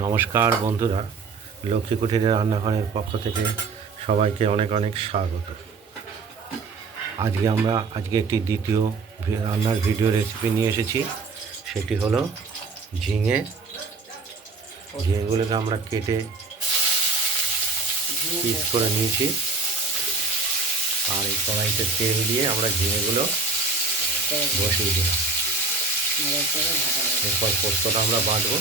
নমস্কার বন্ধুরা, লক্ষ্মী কুঠিরের রান্নাঘরের পক্ষ থেকে সবাইকে অনেক অনেক স্বাগত। আজকে একটি দ্বিতীয় রান্নার ভিডিও রেসিপি নিয়ে এসেছি। সেটি হলো ঝিঙেগুলোকে আমরা কেটে পিস করে নিয়েছি। আর এই কড়াইতে তেল দিয়ে আমরা ঝিঙেগুলো বসিয়ে দিলাম। এরপর পোস্তটা আমরা বাটবো।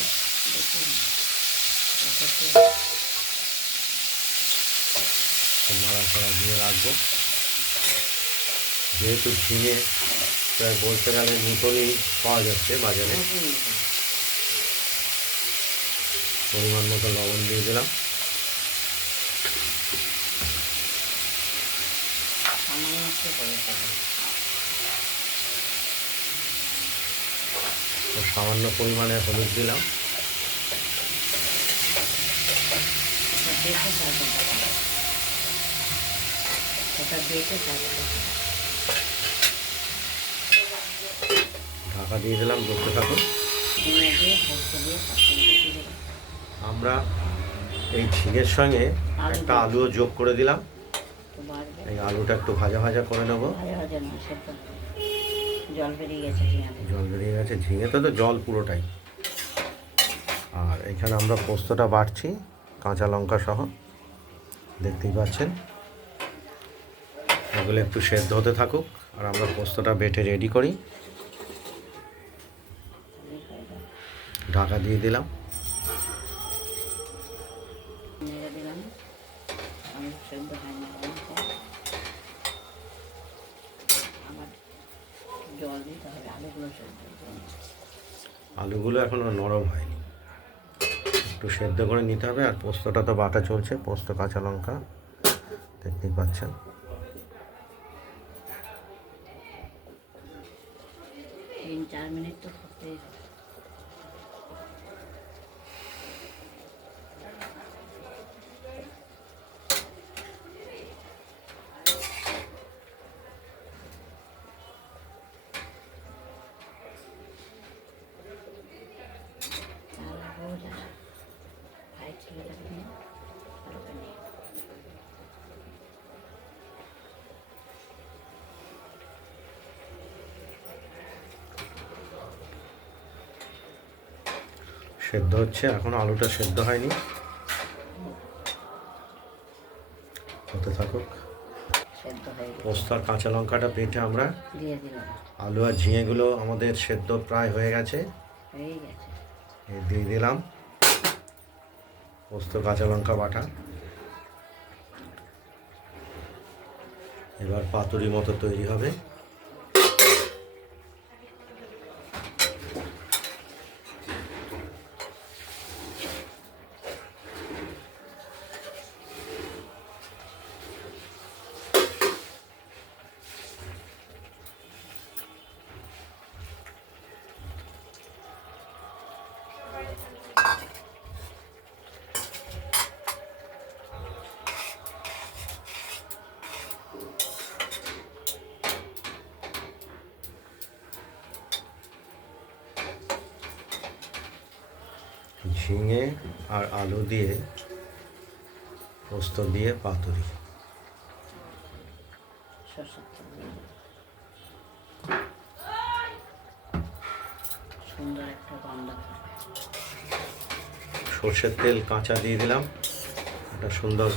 নাড়াচাড়া দিয়ে রাখবো। যেহেতু ঝিঙে প্রায় বলতে গেলে নতুনই পাওয়া যাচ্ছে বাজারে, পরিমাণ মতো লবণ দিয়ে দিলাম। সামান্য পরিমাণে হলুদ দিলাম। ঢাকা দিয়ে দিলাম, করতে থাকুন। আমরা এই ঝিঙের সঙ্গে একটা আলুও যোগ করে দিলাম। এই আলুটা একটু ভাজা ভাজা করে নেবো। জল বেরিয়ে গেছে ঝিঙেতে তো জল পুরোটাই। আর এখানে আমরা পোস্তটা বাটছি কাঁচা লঙ্কা সহ, দেখতেই পাচ্ছেন। এগুলো একটু সেদ্ধ হতে থাকুক আর আমরা পোস্তটা বেটে রেডি করি। ঢাকা দিয়ে দিলাম। আলুগুলো এখনো নরম হয়নি, একটু সেদ্ধ করে নিতে হবে। আর পোস্তটা তো বাটা চলছে, পোস্ত কাঁচা লঙ্কা দেখতেই পাচ্ছেন। সেদ্ধ হচ্ছে, এখনো আলুটা সেদ্ধ হয়নি, হতে থাকুক। পোস্ত আর কাঁচা লঙ্কাটা বেটে আমরা আলু আর ঝিঙেগুলো আমাদের সেদ্ধ প্রায় হয়ে গেছে, দিয়ে দিলাম পোস্ত কাঁচা লঙ্কা বাটা। এবার পাতুরি মতো তৈরি হবে। ঝিঙে আর আলু দিয়ে পোস্ত দিয়ে পাতুরি। সর্ষের তেল কাঁচা দিয়ে দিলাম, একটা সুন্দর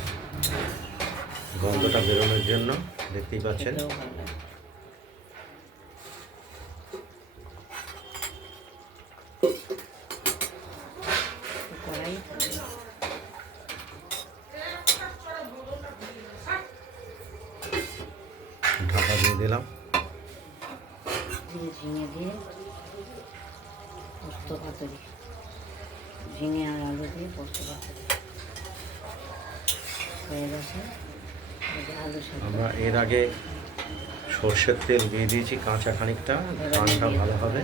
গন্ধটা বেরোনোর জন্য, দেখতেই পাচ্ছেন। ঢাকা দিয়ে দিলাম। ঝিঙে দিয়ে পোস্ত পাতুরি, ঝিঙে আর আলু দিয়ে পোস্ত পাতুরি হয়ে গেছে। আমরা এর আগে সর্ষের তেল দিয়ে দিয়েছি কাঁচা খানিকটা, ঘ্রাণটা ভালো হবে।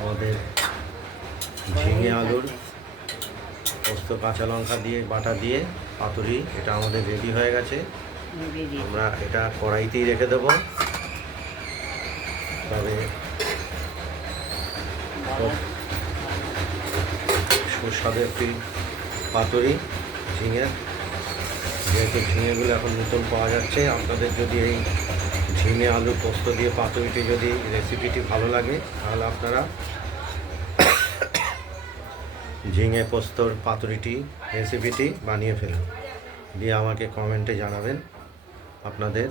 আমাদের ঝিঙে আলুর পোস্ত কাঁচা লঙ্কা দিয়ে বাটা দিয়ে পাতুরি এটা আমাদের রেডি হয়ে গেছে। আমরা এটা কড়াইতেই রেখে দেবো। তবে সুস্বাদু একটি পাতুরি ঝিঙের। যেহেতু ঝিঙেগুলো এখন নতুন পাওয়া যাচ্ছে, আপনাদের যদি এই ঝিঙে আলু পোস্ত দিয়ে পাতুরিটি যদি রেসিপিটি ভালো লাগে, তাহলে আপনারা ঝিঙে পোস্তর পাতুরিটি রেসিপিটি বানিয়ে ফেলুন, দিয়ে আমাকে কমেন্টে জানাবেন আপনাদের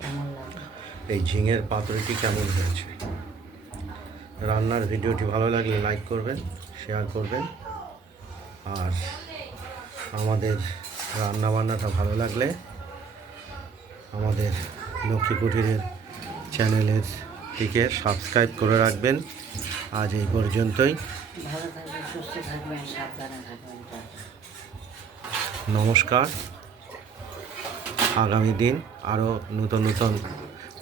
কেমন লাগে। এই ঝিঙের পাতুরিটি কেমন হয়েছে। রান্নার ভিডিওটি ভালো লাগলে লাইক করবেন, শেয়ার করবেন, আর আমাদের রান্নাবান্নাটা ভালো লাগলে আমাদের লক্ষ্মী কুটিরের চ্যানেলের দিকে সাবস্ক্রাইব করে রাখবেন। আজ এই পর্যন্তই। ভালো থাকবেন, সুস্থ থাকবেন, সাবধানে থাকবেন। নমস্কার। আগামী দিন আরও নতুন নতুন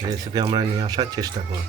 রেসিপি আমরা নিয়ে আসার চেষ্টা করব।